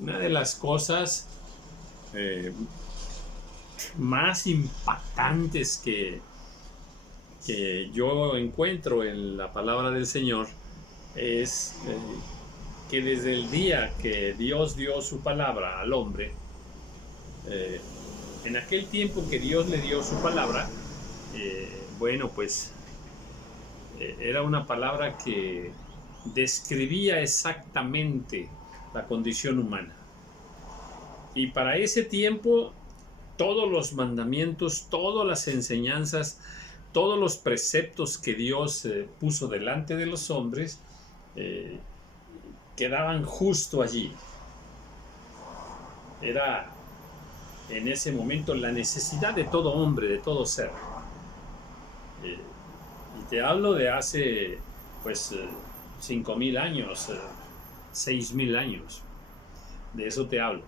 Una de las cosas eh, más impactantes que yo encuentro en la palabra del Señor es que desde el día que Dios dio su palabra al hombre, eh, en aquel tiempo que Dios le dio su palabra, bueno, pues era una palabra que describía exactamente la condición humana. Y para ese tiempo, todos los mandamientos, todas las enseñanzas, todos los preceptos que Dios puso delante de los hombres, eh, quedaban justo allí. Era en ese momento la necesidad de todo hombre, de todo ser. Y te hablo de hace, pues, 5.000 años, 6.000 años. De eso te hablo.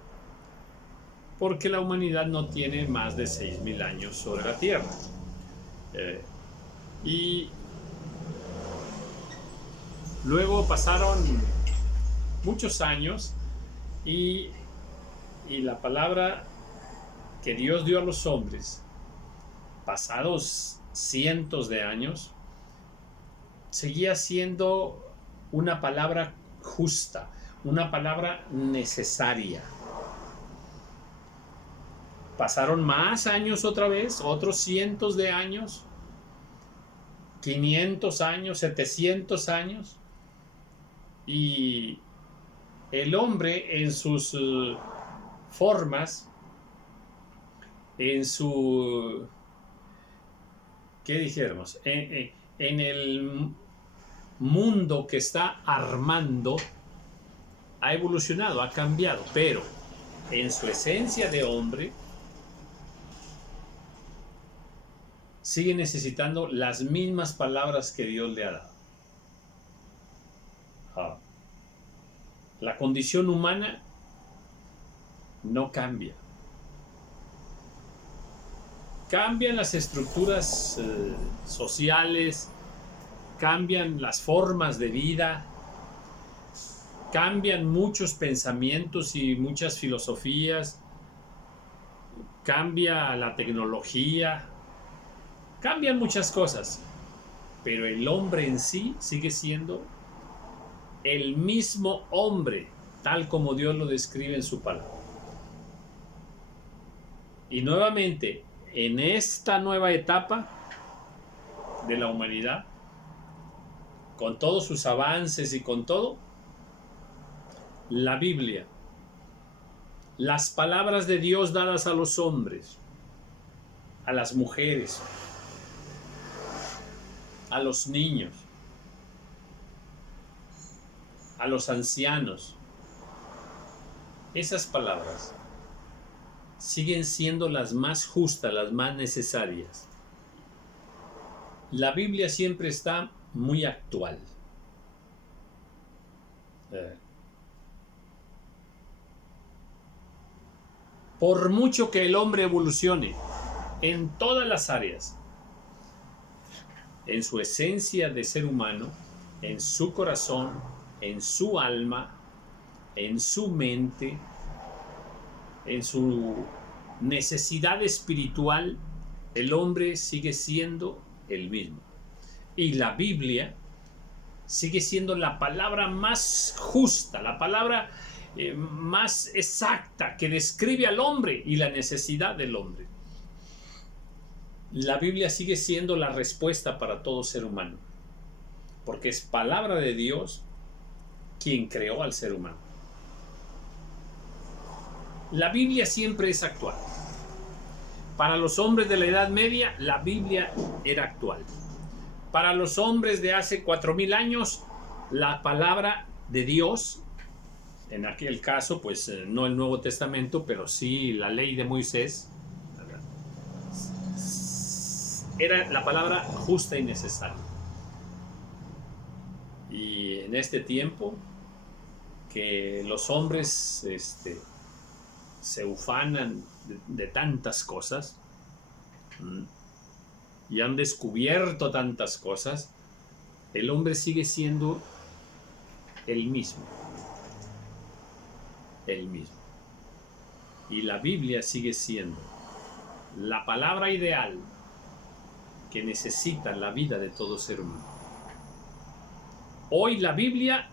Porque la humanidad no tiene más de 6.000 años sobre la Tierra. Y luego pasaron muchos años y la palabra que Dios dio a los hombres, pasados cientos de años, seguía siendo una palabra justa, una palabra necesaria. Pasaron más años otra vez, otros cientos de años, 500 años, 700 años, y el hombre en sus formas, en su, ¿qué dijéramos? En el mundo que está armando, ha evolucionado, ha cambiado, pero en su esencia de hombre, sigue necesitando las mismas palabras que Dios le ha dado. La condición humana no cambia. Cambian las estructuras sociales, cambian las formas de vida, cambian muchos pensamientos y muchas filosofías, cambia la tecnología, cambian muchas cosas, pero el hombre en sí sigue siendo el mismo hombre, tal como Dios lo describe en su palabra. Y nuevamente, en esta nueva etapa de la humanidad, con todos sus avances y con todo, la Biblia, las palabras de Dios dadas a los hombres, a las mujeres, a los niños, a los ancianos, esas palabras siguen siendo las más justas, las más necesarias. La Biblia siempre está muy actual. Por mucho que el hombre evolucione en todas las áreas, en su esencia de ser humano, en su corazón, en su alma, en su mente, en su necesidad espiritual, el hombre sigue siendo el mismo. Y la Biblia sigue siendo la palabra más justa, la palabra más exacta que describe al hombre y la necesidad del hombre. La Biblia sigue siendo la respuesta para todo ser humano, porque es palabra de Dios quien creó al ser humano. La Biblia siempre es actual. Para los hombres de la Edad Media, la Biblia era actual. Para los hombres de hace 4.000 años, la palabra de Dios, en aquel caso, pues no el Nuevo Testamento, pero sí la ley de Moisés, era la palabra justa y necesaria. Y en este tiempo que los hombres se ufanan de tantas cosas y han descubierto tantas cosas, el hombre sigue siendo el mismo. el mismo. Y la Biblia sigue siendo la palabra ideal que necesita la vida de todo ser humano. Hoy la Biblia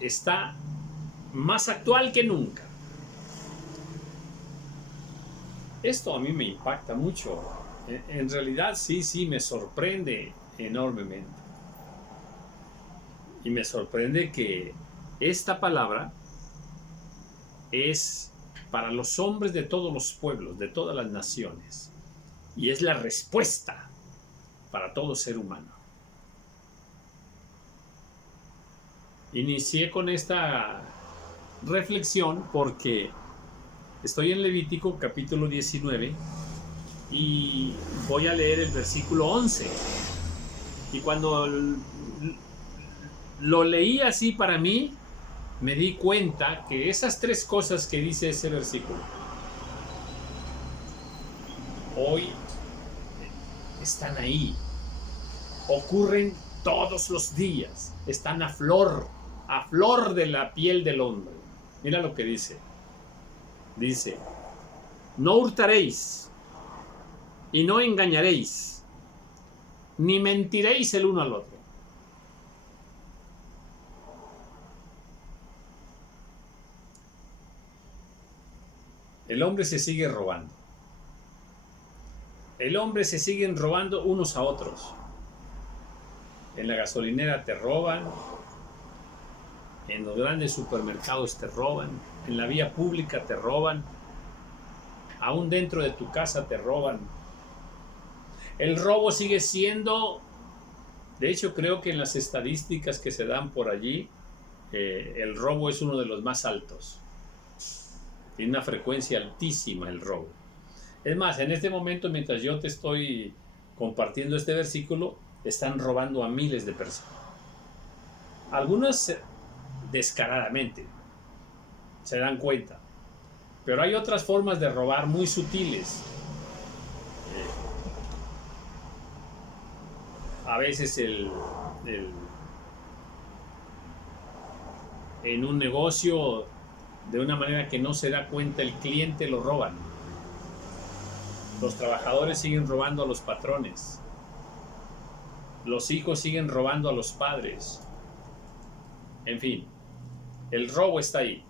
está más actual que nunca. Esto a mí me impacta mucho. En realidad sí, me sorprende enormemente. Y me sorprende que esta palabra es para los hombres de todos los pueblos, de todas las naciones. Y es la respuesta para todo ser humano. Inicié con esta reflexión porque estoy en Levítico capítulo 19 y voy a leer el versículo 11. Y cuando lo leí así para mí, me di cuenta que esas tres cosas que dice ese versículo hoy están ahí, ocurren todos los días, están a flor de la piel del hombre. Mira lo que dice. Dice: no hurtaréis y no engañaréis, ni mentiréis el uno al otro. El hombre se sigue robando. El hombre se siguen robando unos a otros. En la gasolinera te roban, en los grandes supermercados te roban, en la vía pública te roban, aún dentro de tu casa te roban. El robo sigue siendo, de hecho creo que en las estadísticas que se dan por allí, el robo es uno de los más altos. Tiene una frecuencia altísima el robo. Es más, en este momento, mientras yo te estoy compartiendo este versículo, están robando a miles de personas. Algunas descaradamente, se dan cuenta. Pero hay otras formas de robar muy sutiles. A veces en un negocio, de una manera que no se da cuenta el cliente, lo roban. Los trabajadores siguen robando a los patrones. Los hijos siguen robando a los padres. En fin, el robo está ahí.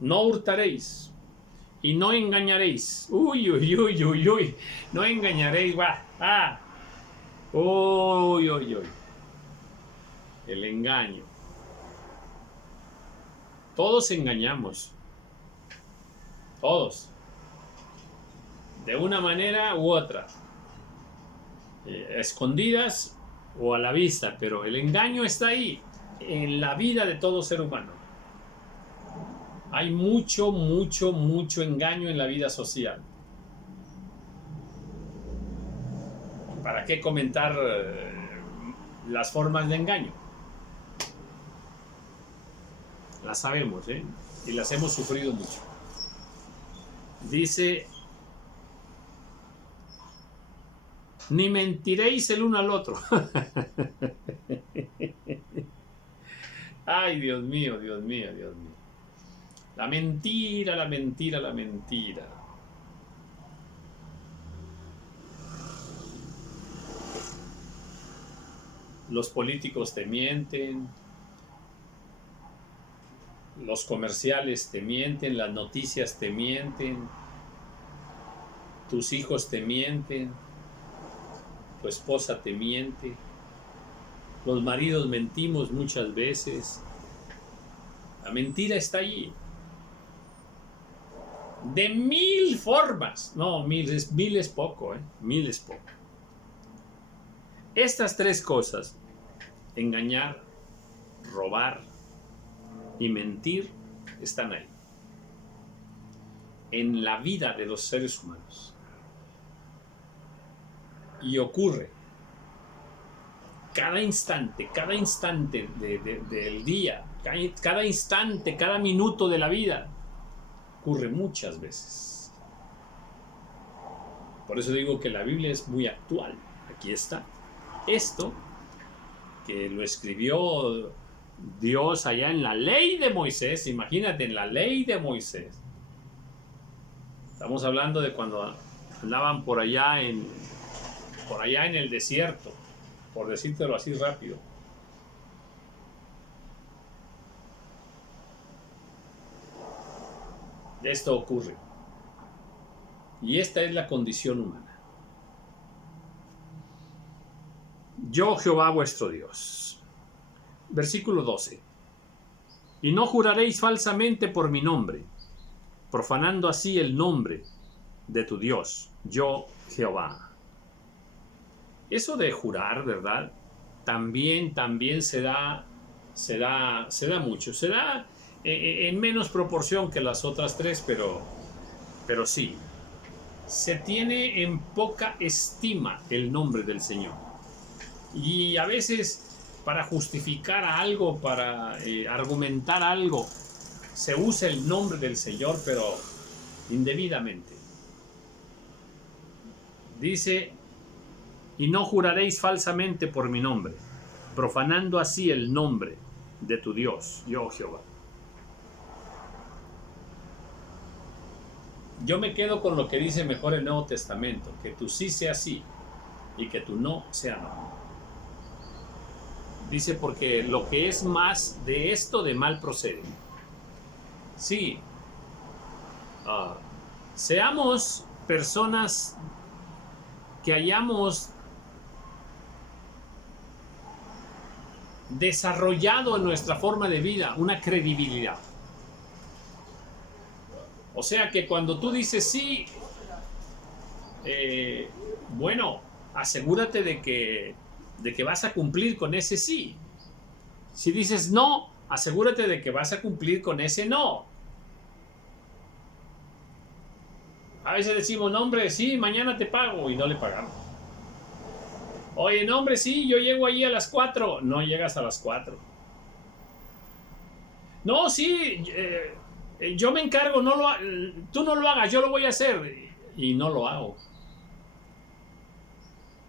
No hurtaréis y no engañaréis. Uy. No engañaréis, va. Uy. El engaño. Todos engañamos. Todos. De una manera u otra. Escondidas o a la vista, pero el engaño está ahí, en la vida de todo ser humano. Hay mucho engaño en la vida social. ¿Para qué comentar las formas de engaño? Las sabemos, y las hemos sufrido mucho. Dice: ni mentiréis el uno al otro. Ay, Dios mío. La mentira. Los políticos te mienten, los comerciales te mienten, las noticias te mienten, tus hijos te mienten, tu esposa te miente, los maridos mentimos muchas veces. La mentira está allí. De 1000 formas. No, mil es poco, 1000 es poco. Estas tres cosas, engañar, robar y mentir, están ahí. En la vida de los seres humanos. Y ocurre cada instante del día, cada instante, cada minuto de la vida, ocurre muchas veces. Por eso digo que la Biblia es muy actual. Aquí está. Esto, que lo escribió Dios allá en la ley de Moisés, imagínate, en la ley de Moisés. Estamos hablando de cuando andaban por allá en el desierto, por decírtelo así rápido. Esto ocurre. Y esta es la condición humana. Yo, Jehová vuestro Dios. Versículo 12. Y no juraréis falsamente por mi nombre, profanando así el nombre de tu Dios, yo, Jehová. Eso de jurar, ¿verdad? También se da mucho. Se da en menos proporción que las otras tres, pero sí. Se tiene en poca estima el nombre del Señor. Y a veces, para justificar algo, para argumentar algo, se usa el nombre del Señor, pero indebidamente. Dice, y no juraréis falsamente por mi nombre, profanando así el nombre de tu Dios, yo Jehová. Yo me quedo con lo que dice mejor el Nuevo Testamento, que tu sí sea sí y que tu no sea no. Dice, porque lo que es más de esto de mal procede. Sí, seamos personas que hayamos desarrollado en nuestra forma de vida una credibilidad. O sea que cuando tú dices sí, bueno, asegúrate de que vas a cumplir con ese sí. Si dices no, asegúrate de que vas a cumplir con ese no. A veces decimos, no hombre, sí, mañana te pago, y no le pagamos. Oye, no hombre, sí, yo llego allí a las 4. No llegas a las 4. No, sí, yo me encargo, tú no lo hagas, yo lo voy a hacer. Y no lo hago.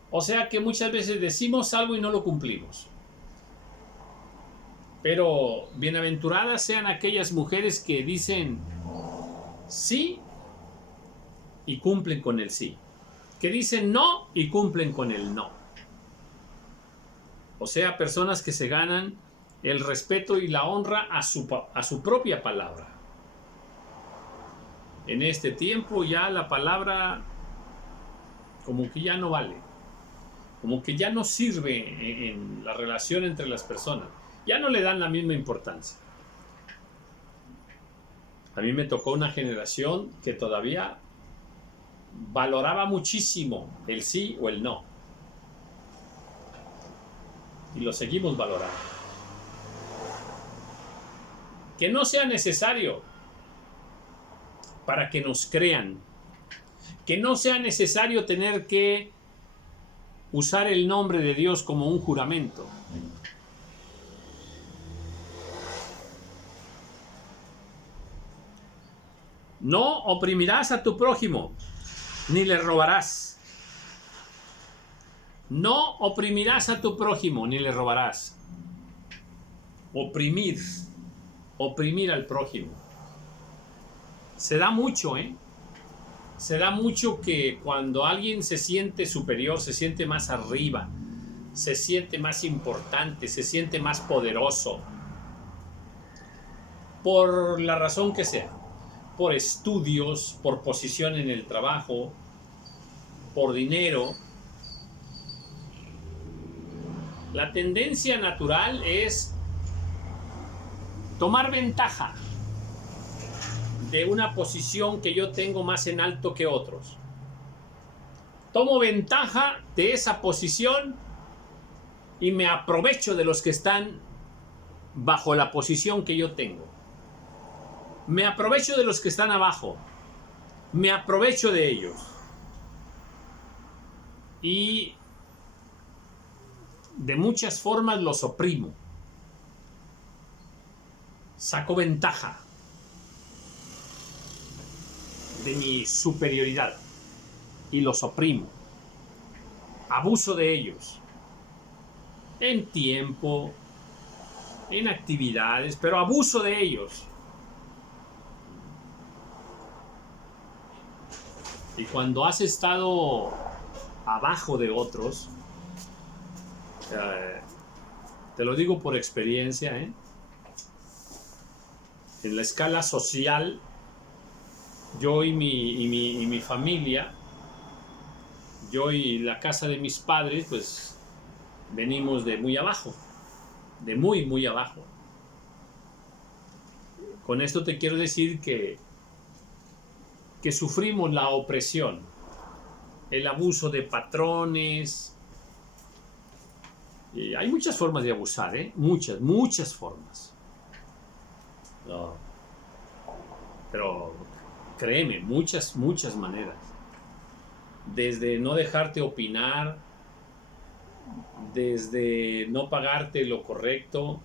O sea que muchas veces decimos algo y no lo cumplimos. Pero bienaventuradas sean aquellas mujeres que dicen sí y cumplen con el sí. Que dicen no y cumplen con el no. O sea, personas que se ganan el respeto y la honra a su propia palabra. En este tiempo ya la palabra como que ya no vale. Como que ya no sirve en la relación entre las personas. Ya no le dan la misma importancia. A mí me tocó una generación que todavía valoraba muchísimo el sí o el no. Y lo seguimos valorando. Que no sea necesario para que nos crean. Que no sea necesario tener que usar el nombre de Dios como un juramento. No oprimirás a tu prójimo, ni le robarás. No oprimirás a tu prójimo, ni le robarás. Oprimir al prójimo. Se da mucho, Se da mucho que cuando alguien se siente superior, se siente más arriba, se siente más importante, se siente más poderoso, por la razón que sea, por estudios, por posición en el trabajo, por dinero. La tendencia natural es tomar ventaja de una posición que yo tengo más en alto que otros. Tomo ventaja de esa posición y me aprovecho de los que están bajo la posición que yo tengo. Me aprovecho de los que están abajo. Me aprovecho de ellos. Y de muchas formas los oprimo. Saco ventaja de mi superioridad y los oprimo. Abuso de ellos en tiempo, en actividades, pero abuso de ellos. Y cuando has estado abajo de otros, te lo digo por experiencia, en la escala social, yo y mi familia, yo y la casa de mis padres, pues venimos de muy abajo, de muy, muy abajo. Con esto te quiero decir que sufrimos la opresión, el abuso de patrones. Y hay muchas formas de abusar, muchas formas. No. Pero créeme, muchas maneras. Desde no dejarte opinar, desde no pagarte lo correcto,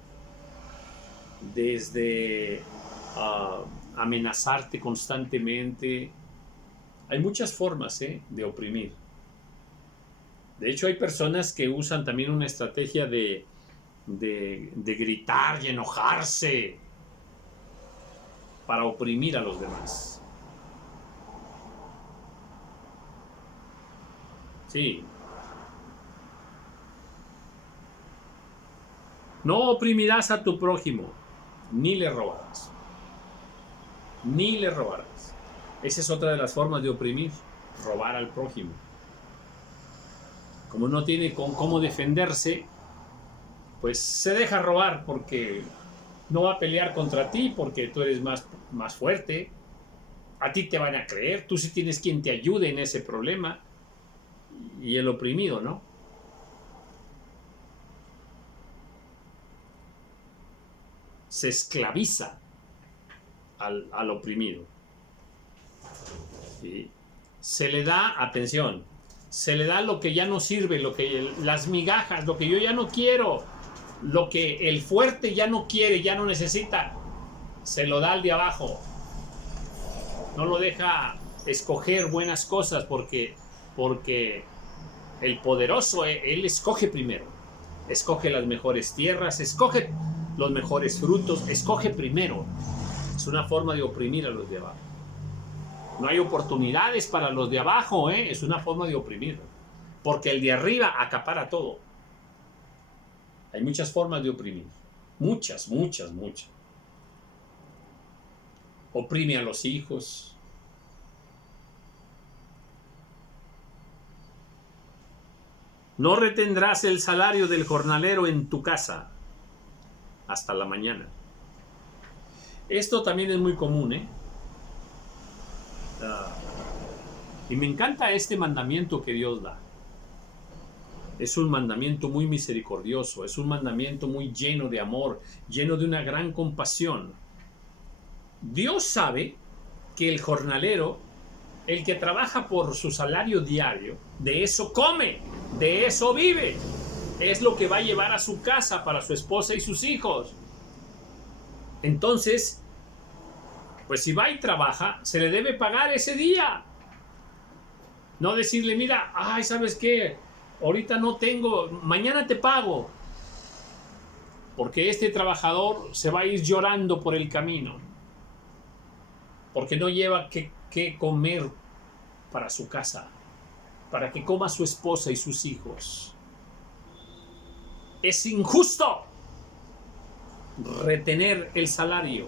desde amenazarte constantemente. Hay muchas formas de oprimir. De hecho, hay personas que usan también una estrategia de gritar y enojarse para oprimir a los demás. Sí. No oprimirás a tu prójimo, ni le robarás. Ni le robarás. Esa es otra de las formas de oprimir, robar al prójimo. Como no tiene cómo defenderse, pues se deja robar porque no va a pelear contra ti porque tú eres más fuerte. A ti te van a creer, tú sí tienes quien te ayude en ese problema. Y el oprimido, ¿no? Se esclaviza al oprimido. ¿Sí? Se le da, atención, se le da lo que ya no sirve, las migajas, lo que yo ya no quiero, lo que el fuerte ya no quiere, ya no necesita, se lo da al de abajo. No lo deja escoger buenas cosas porque el poderoso, él escoge primero. Escoge las mejores tierras, escoge los mejores frutos, escoge primero. Es una forma de oprimir a los de abajo. No hay oportunidades para los de abajo, es una forma de oprimir. Porque el de arriba acapara todo. Hay muchas formas de oprimir. Muchas. Oprime a los hijos. No retendrás el salario del jornalero en tu casa hasta la mañana. Esto también es muy común, y me encanta este mandamiento que Dios da. Es un mandamiento muy misericordioso, es un mandamiento muy lleno de amor, lleno de una gran compasión. Dios sabe que el jornalero, el que trabaja por su salario diario, de eso come, de eso vive. Es lo que va a llevar a su casa para su esposa y sus hijos. Entonces, pues si va y trabaja, se le debe pagar ese día. No decirle, mira, ay, ¿sabes qué? Ahorita no tengo, mañana te pago. Porque este trabajador se va a ir llorando por el camino. Porque no lleva que comer para su casa, para que coma su esposa y sus hijos. Es injusto retener el salario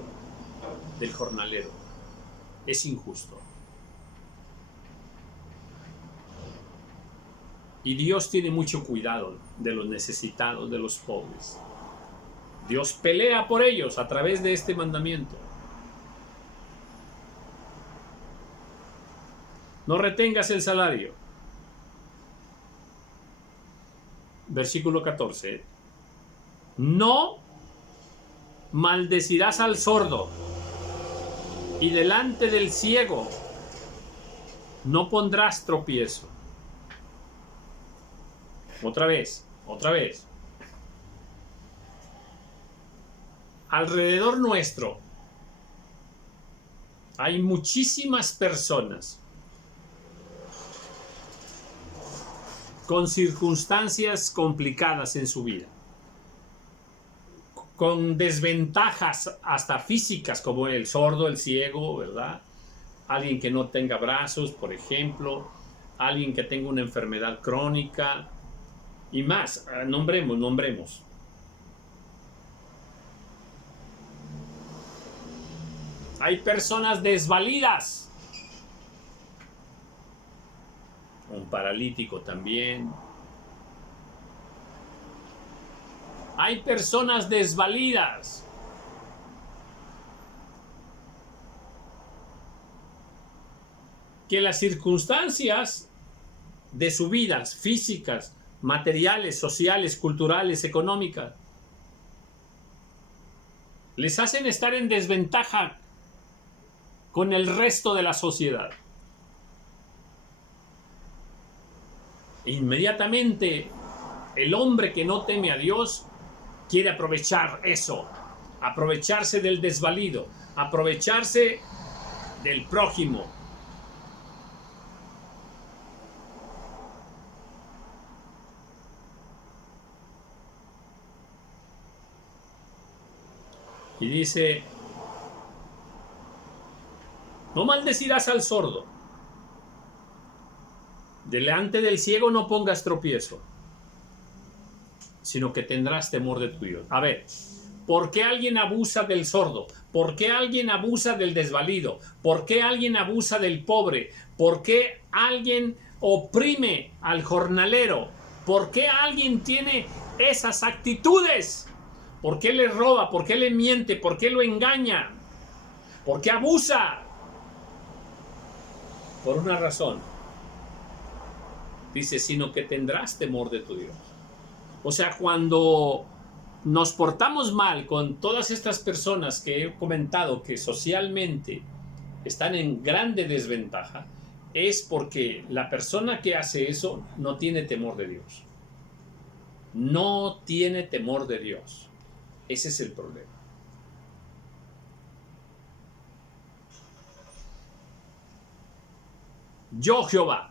del jornalero. Es injusto. Y Dios tiene mucho cuidado de los necesitados, de los pobres. Dios pelea por ellos a través de este mandamiento. No retengas el salario. Versículo 14. No maldecirás al sordo, y delante del ciego no pondrás tropiezo. Otra vez. Alrededor nuestro hay muchísimas personas con circunstancias complicadas en su vida, con desventajas hasta físicas, como el sordo, el ciego, ¿verdad? Alguien que no tenga brazos, por ejemplo, alguien que tenga una enfermedad crónica y más. Nombremos. Hay personas desvalidas, un paralítico también. Hay personas desvalidas. Que las circunstancias de sus vidas físicas, materiales, sociales, culturales, económicas, les hacen estar en desventaja con el resto de la sociedad. Inmediatamente, el hombre que no teme a Dios quiere aprovechar eso, aprovecharse del desvalido, aprovecharse del prójimo. Y dice, no maldecirás al sordo, delante del ciego no pongas tropiezo, sino que tendrás temor de tu Dios. A ver, ¿por qué alguien abusa del sordo? ¿Por qué alguien abusa del desvalido? ¿Por qué alguien abusa del pobre? ¿Por qué alguien oprime al jornalero? ¿Por qué alguien tiene esas actitudes? ¿Por qué le roba? ¿Por qué le miente? ¿Por qué lo engaña? ¿Por qué abusa? Por una razón. Dice, sino que tendrás temor de tu Dios. O sea, cuando nos portamos mal con todas estas personas que he comentado que socialmente están en grande desventaja, es porque la persona que hace eso no tiene temor de Dios. No tiene temor de Dios. Ese es el problema. Yo Jehová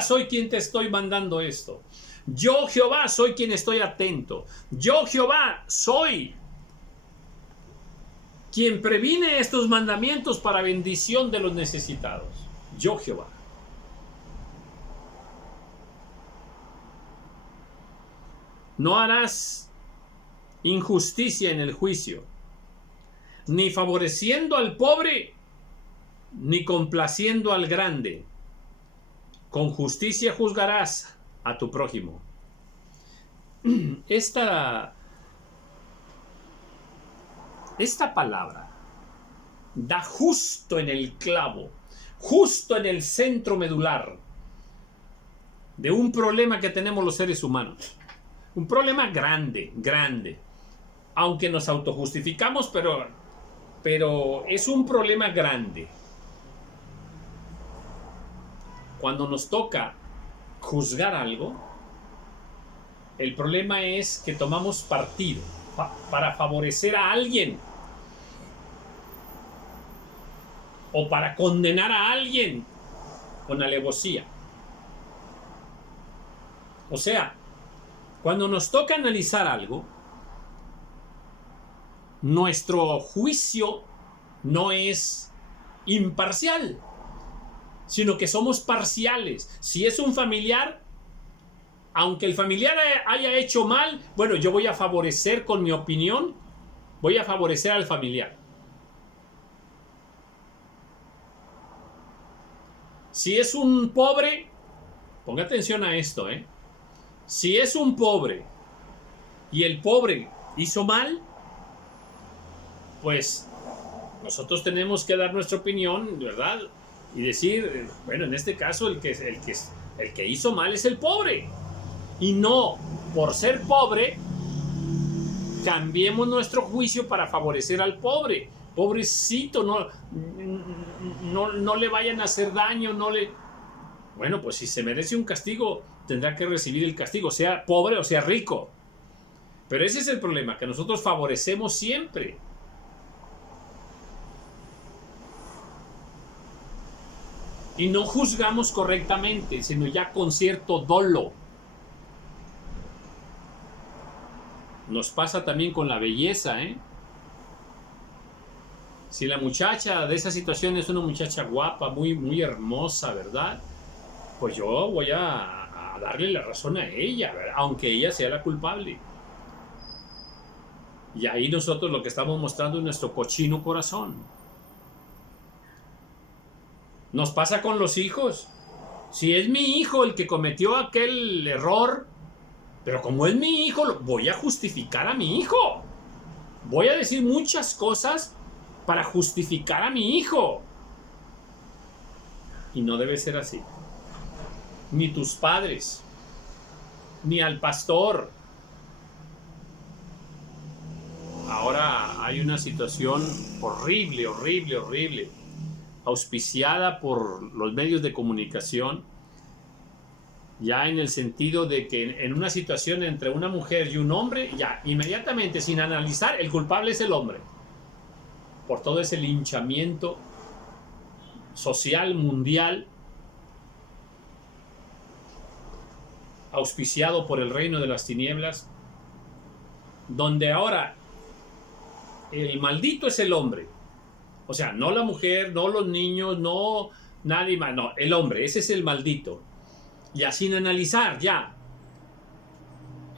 soy quien te estoy mandando esto. Yo Jehová soy quien estoy atento. Yo Jehová soy quien previne estos mandamientos para bendición de los necesitados. Yo Jehová. No harás injusticia en el juicio, ni favoreciendo al pobre, ni complaciendo al grande. Con justicia juzgarás a tu prójimo. Esta palabra da justo en el clavo, justo en el centro medular de un problema que tenemos los seres humanos. Un problema grande. Aunque nos autojustificamos, pero es un problema grande. Cuando nos toca juzgar algo, el problema es que tomamos partido para favorecer a alguien o para condenar a alguien con alevosía. O sea, cuando nos toca analizar algo, nuestro juicio no es imparcial, sino que somos parciales. Si es un familiar, aunque el familiar haya hecho mal, bueno, yo voy a favorecer con mi opinión, voy a favorecer al familiar. Si es un pobre, ponga atención a esto, Si es un pobre y el pobre hizo mal, pues nosotros tenemos que dar nuestra opinión, ¿verdad? Y decir, bueno, en este caso el que hizo mal es el pobre. Y no, por ser pobre, cambiemos nuestro juicio para favorecer al pobre. Pobrecito, no le vayan a hacer daño, Bueno, pues si se merece un castigo, tendrá que recibir el castigo, sea pobre o sea rico. Pero ese es el problema, que nosotros favorecemos siempre. Y no juzgamos correctamente, sino ya con cierto dolo. Nos pasa también con la belleza, ¿eh? Si la muchacha de esa situación es una muchacha guapa, muy, muy hermosa, ¿verdad? Pues yo voy a darle la razón a ella, ¿verdad? Aunque ella sea la culpable. Y ahí nosotros lo que estamos mostrando es nuestro cochino corazón. Nos pasa con los hijos. Si es mi hijo el que cometió aquel error, pero como es mi hijo, voy a justificar a mi hijo. Voy a decir muchas cosas para justificar a mi hijo. Y no debe ser así. Ni tus padres, ni al pastor. Ahora hay una situación horrible, horrible, horrible, auspiciada por los medios de comunicación, ya en el sentido de que en una situación entre una mujer y un hombre, ya inmediatamente, sin analizar, el culpable es el hombre, por todo ese linchamiento social mundial auspiciado por el reino de las tinieblas, donde ahora el maldito es el hombre. O sea, no la mujer, no los niños, no nadie más, no, el hombre, ese es el maldito. Ya sin analizar, ya.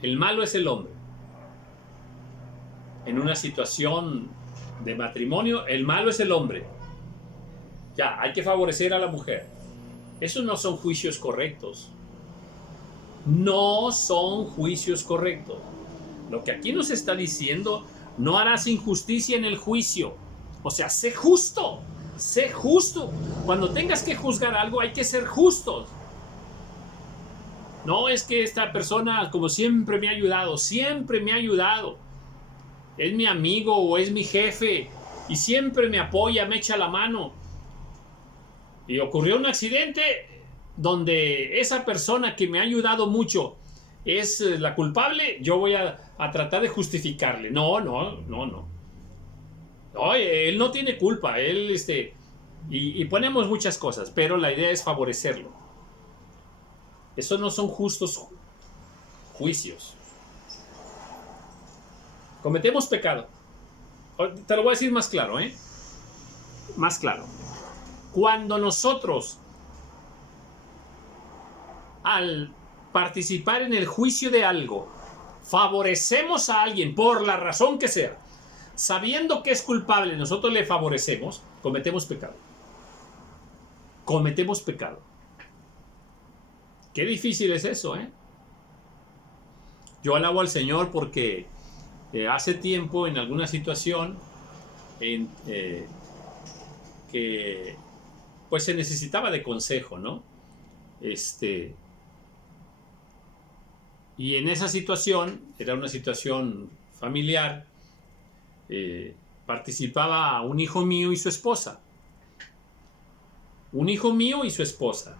El malo es el hombre. En una situación de matrimonio, el malo es el hombre. Ya, hay que favorecer a la mujer. Esos no son juicios correctos. No son juicios correctos. Lo que aquí nos está diciendo, no harás injusticia en el juicio. O sea, sé justo. Sé justo. Cuando tengas que juzgar algo, hay que ser justos. No es que esta persona, como siempre me ha ayudado, siempre me ha ayudado. Es mi amigo o es mi jefe y siempre me apoya, me echa la mano. Y ocurrió un accidente donde esa persona que me ha ayudado mucho es la culpable, yo voy a tratar de justificarle. No. No, él no tiene culpa, él y ponemos muchas cosas, pero la idea es favorecerlo. Esos no son justos juicios. Cometemos pecado. Te lo voy a decir más claro, ¿eh? Más claro. Cuando nosotros, al participar en el juicio de algo, favorecemos a alguien por la razón que sea, sabiendo que es culpable, nosotros le favorecemos, cometemos pecado. Cometemos pecado. Qué difícil es eso, ¿eh? Yo alabo al Señor porque hace tiempo, en alguna situación, que pues se necesitaba de consejo, ¿no? Y en esa situación, era una situación familiar, participaba un hijo mío y su esposa. Un hijo mío y su esposa.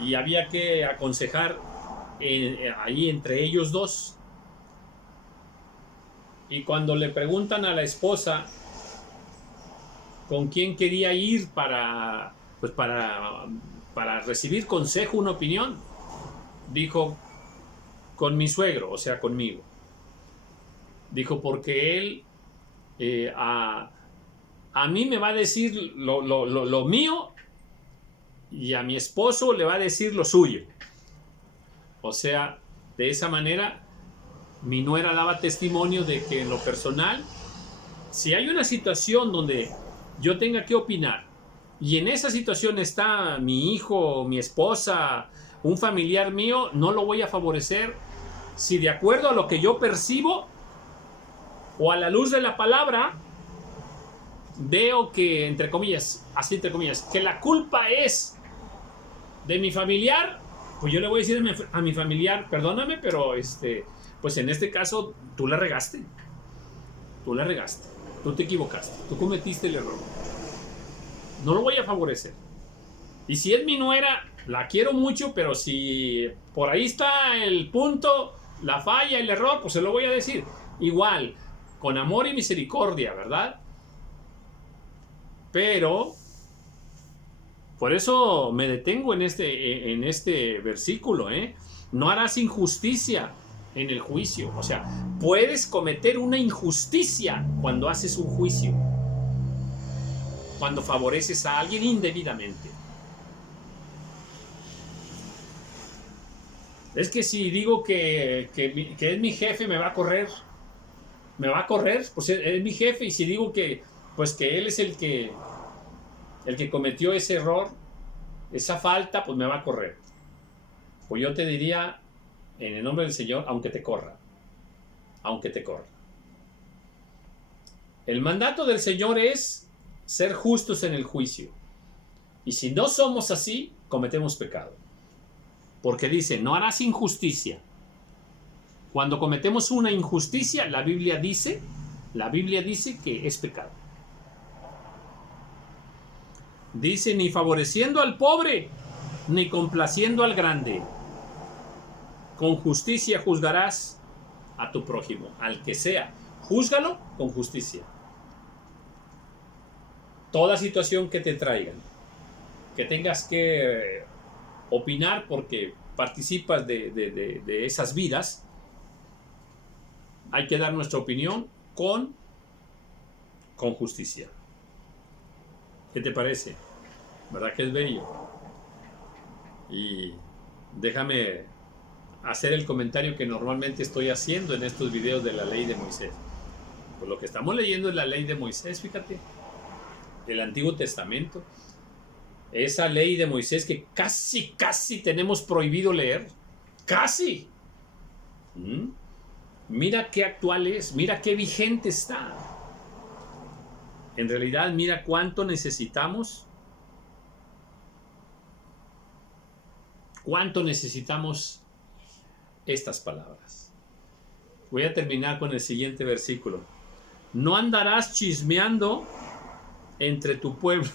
Y había que aconsejar ahí entre ellos dos. Y cuando le preguntan a la esposa con quién quería ir para recibir consejo, una opinión, dijo, con mi suegro, o sea, conmigo. Dijo, porque él a mí me va a decir lo mío y a mi esposo le va a decir lo suyo. O sea, de esa manera mi nuera daba testimonio de que en lo personal, si hay una situación donde yo tenga que opinar y en esa situación está mi hijo, mi esposa, un familiar mío, no lo voy a favorecer si de acuerdo a lo que yo percibo o a la luz de la palabra veo que, entre comillas, así entre comillas, que la culpa es de mi familiar, pues yo le voy a decir a mi familiar, perdóname, pero pues en este caso tú la regaste. Tú la regaste. Tú te equivocaste. Tú cometiste el error. No lo voy a favorecer. Y si es mi nuera, la quiero mucho, pero si por ahí está el punto, la falla, el error, pues se lo voy a decir. Igual, con amor y misericordia, ¿verdad? Pero por eso me detengo en este versículo, ¿eh? No harás injusticia en el juicio. O sea, puedes cometer una injusticia cuando haces un juicio, cuando favoreces a alguien indebidamente. Es que si digo que es mi jefe, me va a correr. Me va a correr, pues es mi jefe. Y si digo que, pues que él es el que cometió ese error, esa falta, pues me va a correr. Pues yo te diría, en el nombre del Señor, aunque te corra. Aunque te corra. El mandato del Señor es ser justos en el juicio. Y si no somos así, cometemos pecado. Porque dice, no harás injusticia. Cuando cometemos una injusticia, la Biblia dice que es pecado. Dice, ni favoreciendo al pobre, ni complaciendo al grande. Con justicia juzgarás a tu prójimo, al que sea. Júzgalo con justicia. Toda situación que te traigan, que tengas que opinar porque participas de esas vidas, hay que dar nuestra opinión con justicia. ¿Qué te parece? ¿Verdad que es bello? Y déjame hacer el comentario que normalmente estoy haciendo en estos videos de la ley de Moisés. Pues lo que estamos leyendo es la ley de Moisés, fíjate, el Antiguo Testamento. Esa ley de Moisés que casi tenemos prohibido leer. ¡Casi! Mira qué actual es, mira qué vigente está. En realidad, mira cuánto necesitamos estas palabras. Voy a terminar con el siguiente versículo. No andarás chismeando entre tu pueblo.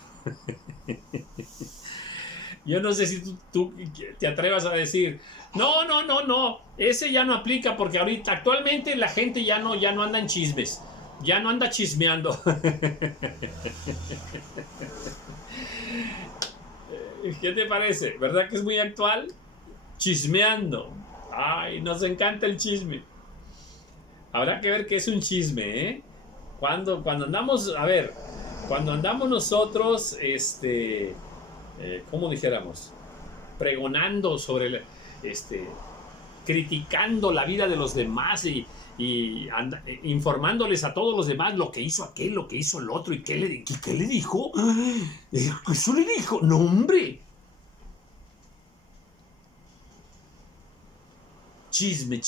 Yo no sé si tú te atrevas a decir, no, ese ya no aplica porque ahorita, actualmente la gente ya no anda en chismes, ya no anda chismeando. ¿Qué te parece? ¿Verdad que es muy actual? Chismeando. Ay, nos encanta el chisme. Habrá que ver qué es un chisme, ¿eh? Cuando andamos, a ver, cuando andamos nosotros, ¿cómo dijéramos? Pregonando sobre, criticando la vida de los demás y informándoles a todos los demás lo que hizo aquel, lo que hizo el otro y qué le dijo. Eso le dijo. No, hombre. Chisme.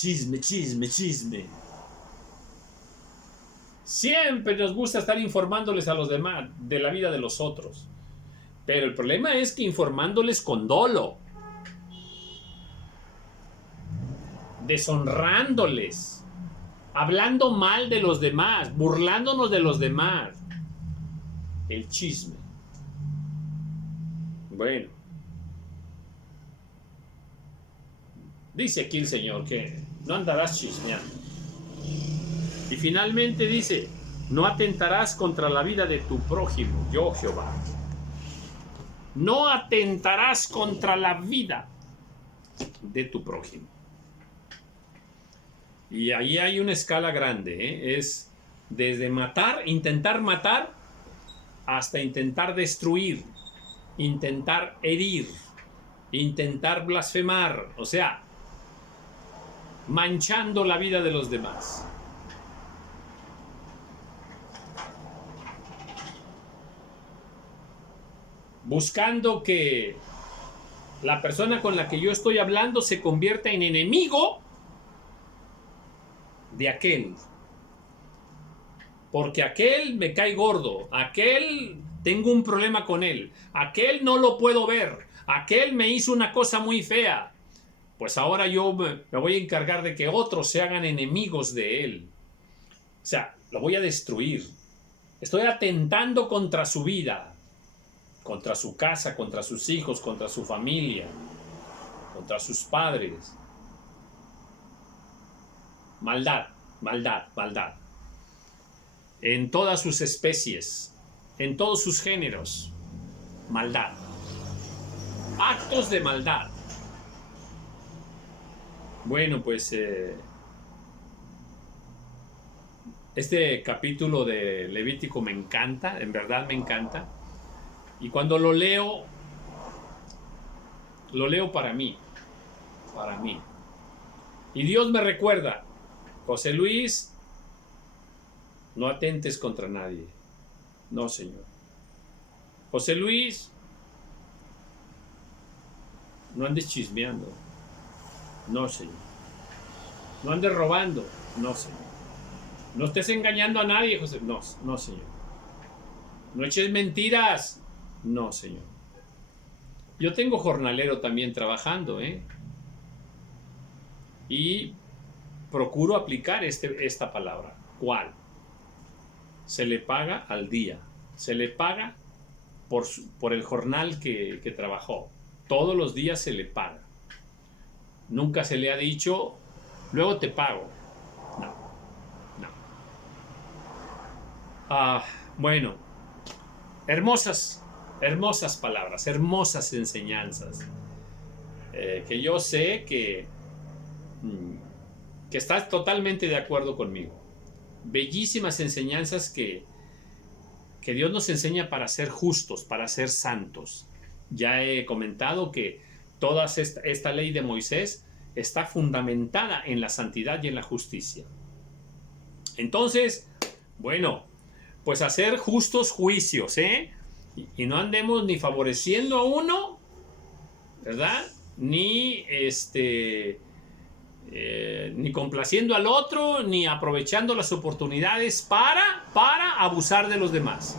Siempre nos gusta estar informándoles a los demás de la vida de los otros. Pero el problema es que informándoles con dolo, deshonrándoles, hablando mal de los demás, burlándonos de los demás. El chisme. Bueno. Dice aquí el Señor que no andarás chismeando. Y finalmente dice, no atentarás contra la vida de tu prójimo, yo Jehová. No atentarás contra la vida de tu prójimo. Y ahí hay una escala grande, ¿eh? Es desde intentar matar, hasta intentar destruir, intentar herir, intentar blasfemar, o sea, manchando la vida de los demás. Buscando que la persona con la que yo estoy hablando se convierta en enemigo de aquel. Porque aquel me cae gordo, aquel tengo un problema con él, aquel no lo puedo ver, aquel me hizo una cosa muy fea. Pues ahora yo me voy a encargar de que otros se hagan enemigos de él. O sea, lo voy a destruir. Estoy atentando contra su vida, contra su casa, contra sus hijos, contra su familia, contra sus padres. Maldad. En todas sus especies, en todos sus géneros. Maldad. Actos de maldad. Bueno, pues Este capítulo de Levítico me encanta, en verdad me encanta. Y cuando lo leo para mí. Y Dios me recuerda, José Luis, no atentes contra nadie. No, Señor. José Luis, no andes chismeando. No, Señor. No andes robando. No, Señor. No estés engañando a nadie, José. No, no, Señor. No eches mentiras. No, Señor. Yo tengo jornalero también trabajando, y procuro aplicar esta palabra. ¿Cuál? Se le paga al día. Se le paga por el jornal que trabajó. Todos los días se le paga. Nunca se le ha dicho, luego te pago. No. Bueno, hermosas palabras, hermosas enseñanzas, que yo sé que estás totalmente de acuerdo conmigo. Bellísimas enseñanzas que Dios nos enseña para ser justos, para ser santos. Ya he comentado que toda esta ley de Moisés está fundamentada en la santidad y en la justicia. Entonces, bueno, pues hacer justos juicios, y no andemos ni favoreciendo a uno, ¿verdad? Ni ni complaciendo al otro, ni aprovechando las oportunidades para abusar de los demás.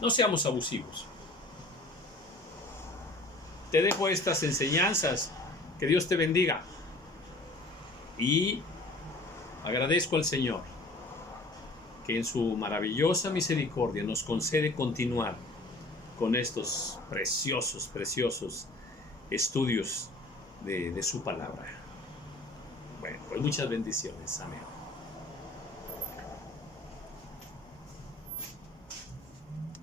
No seamos abusivos. Te dejo estas enseñanzas. Que Dios te bendiga. Y agradezco al Señor que en su maravillosa misericordia nos concede continuar con estos preciosos estudios de su palabra. Bueno, pues muchas bendiciones. Amén.